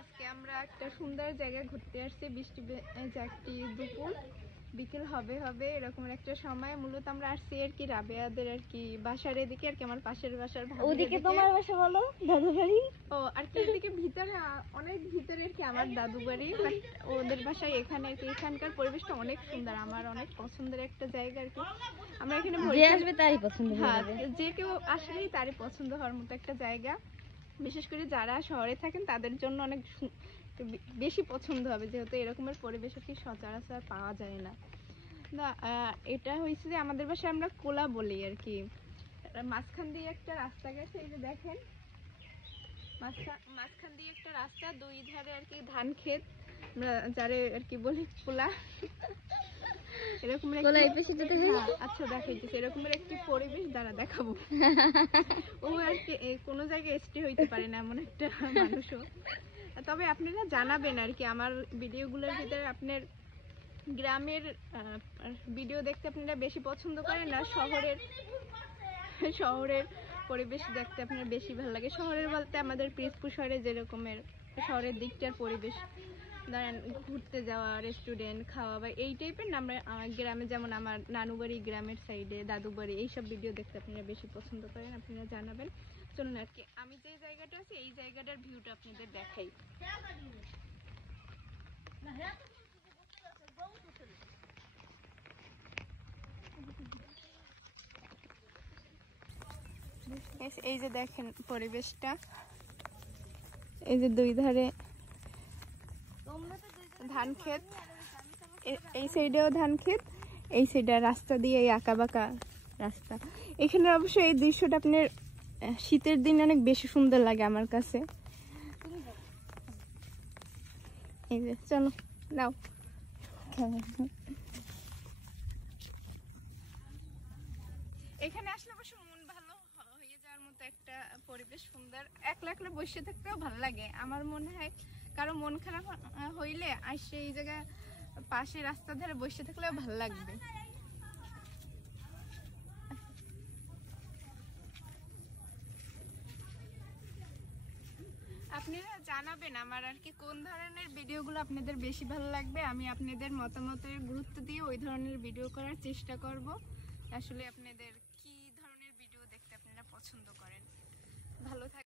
আজকে আমরা একটা সুন্দর জায়গায় ঘুরতে আসছি। বৃষ্টি একটি দুপুর বিকেল হবে এরকম একটা সময়। মূলত আমরা আসছি আর কি রাবেয়াদের আর কি বাসার এদিকে আর কি, আমার পাশের বাসার ওদিকে তোমার বাসা বলো দাদু বাড়ি। ও আর কি এদিকে ভিতরে অনেক ভিতরে আর কি আমার দাদু বাড়ি, বাট ওদের বাসায় এখানে আর কি। এখানকার পরিবেশটা অনেক সুন্দর, আমার অনেক পছন্দের একটা জায়গা আর কি। আমরা এখানে যে আসবে তারই পছন্দ হবে। হ্যাঁ, যে কেউ আসলেই তারই পছন্দ হওয়ার মতো একটা জায়গা। বিশেষ করে যারা শহরে থাকেন তাদের জন্য অনেক বেশি পছন্দ হবে, যেহেতু এরকমের পরিবেশ কি সচরাচর পাওয়া যায় না। এটা হয়েছে যে আমাদের বাসায় আমরা কোলা বলি আর কি। মাঝখান দিয়ে একটা রাস্তা গেছে, এই যে দেখেন মাঝখান দিয়ে একটা রাস্তা, দুই ধারে আর কি ধান ক্ষেত, আমরা যারে আর কি বলি কোলা। এরকম আচ্ছা দেখাইতেছে এরকমের একটি পরিবেশ দ্বারা দেখাবো। ও আর কি কোনো জায়গায় স্টে হইতে পারে না এমন একটা মানুষও। তবে আপনারা জানাবেন আর কি আমার ভিডিওগুলোর ভিতরে আপনার গ্রামের ভিডিও দেখতে আপনারা বেশি পছন্দ করেন না শহরের পরিবেশ দেখতে আপনার বেশি ভালো লাগে। শহরের বলতে আমাদের পিরোজপুর শহরে যেরকমের শহরের দিকটার পরিবেশ, ধরেন ঘুরতে যাওয়া, রেস্টুরেন্ট খাওয়া বা এই টাইপের না। আমরা গ্রামে যেমন আমার নানু বাড়ি গ্রামের সাইডে, দাদু বাড়ি, এইসব ভিডিও দেখতে আপনারা বেশি পছন্দ করেন। আপনারা জানাবেন। চলুন আর কি আমি যে জায়গাটা আছি এই জায়গাটার ভিউটা আপনাদের দেখাই। এই যে দেখেন পরিবেশটা, এই যে দুই ধারে ধান ক্ষেত, এই সাইডেও ধান ক্ষেত, এই সাইডে রাস্তা দিয়ে এই আঁকা বাঁকা রাস্তা। এখানে অবশ্যই এই দৃশ্যটা আপনার শীতের দিন অনেক বেশি সুন্দর লাগে আমার কাছে। এই যে চলো নাও। এখানে আসলে অবশ্য মন ভালো হয়ে যাওয়ার মতো একটা পরিবেশ, সুন্দর। একলা একলা বসে থাকতেও ভালো লাগে। আমার মনে হয় কারো মন খারাপ হইলে আসে এই জায়গায় পাশে রাস্তা ধারে বসে থাকলেও ভালো লাগবে। আপনারা জানাবেন আমার আর কি কোন ধরনের ভিডিওগুলো আপনাদের বেশি ভালো লাগবে। আমি আপনাদের মতামতের গুরুত্ব দিয়ে ওই ধরনের ভিডিও করার চেষ্টা করব। আসলে আপনাদের কি ধরনের ভিডিও দেখতে আপনারা পছন্দ করেন। ভালো থাকবেন।